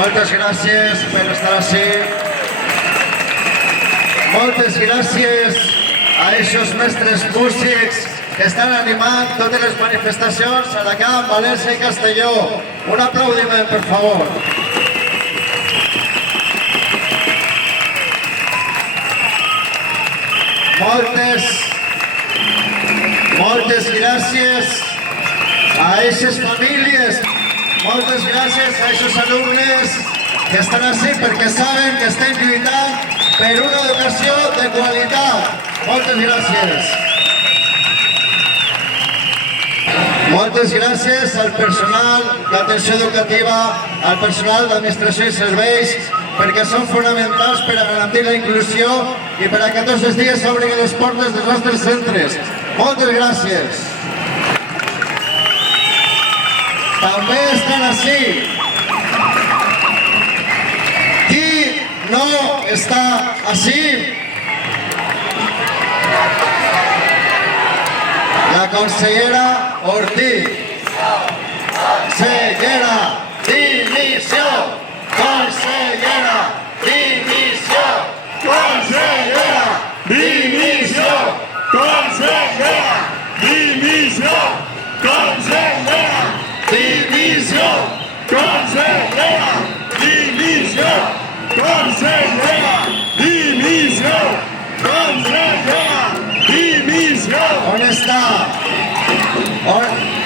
Moltes gràcies per estar ací. Moltes gràcies a aquests mestres músics que estan animant totes les manifestacions a Alacant, València i Castelló. Un aplaudiment, per favor. Moltes gràcies a aquestes famílies. Moltes gràcies a aquests alumnes que estan ací perquè saben que estem lluitant per una educació de qualitat. Moltes gràcies. Moltes gràcies al personal d'atenció educativa, al personal d'administració i serveis, perquè són fonamentals per a garantir la inclusió i per a que tots els dies s'obrin les portes dels nostres centres. Moltes gràcies. També estan ací. Qui no està ací? La consellera Ortiz. Consellera, dimissió. Consellera, dimissió. Consellera, dimissió. Consellera, dimissió. Consellera, dimissió. Consellera, dimissió. Consellera, dimissió. Consellera, dimissió. On està?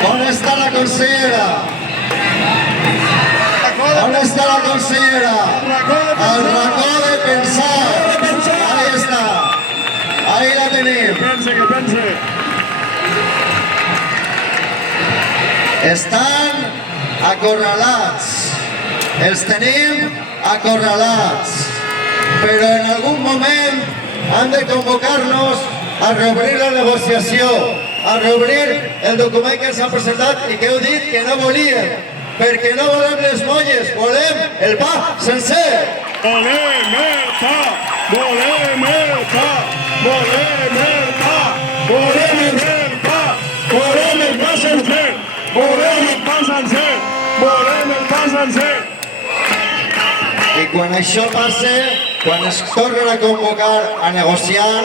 On està la consellera? On està la consellera? Al racó de pensar. Ahí està. Ahí la tenim. Que pense. Estan acorralats. Els tenim acorralats. Però en algun moment han de convocar-nos a reobrir la negociació, a reobrir el document que ens han presentat i que heu dit que no volíem, perquè no volem les molles, volem el pa sencer. Volem el pa, volem el pa, volem el pa, volem el pa, volem el pa sencer, volem el pa sencer, volem el pa sencer. I quan això passe, quan es tornen a convocar a negociar,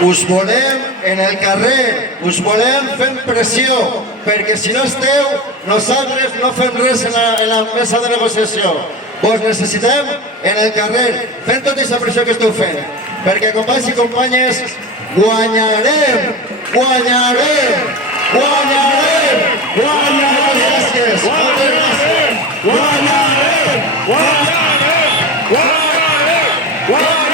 us volem en el carrer, us volem fent pressió, perquè si no esteu, nosaltres no fem res en la mesa de negociació. Vos necessitem en el carrer, fent tota aquesta pressió que esteu fent, perquè companys i companyes, guanyarem, guanyarem, guanyarem, guanyarem. Gràcies, moltes gràcies. Guanyarem, guanyarem, guanyarem, guanyarem.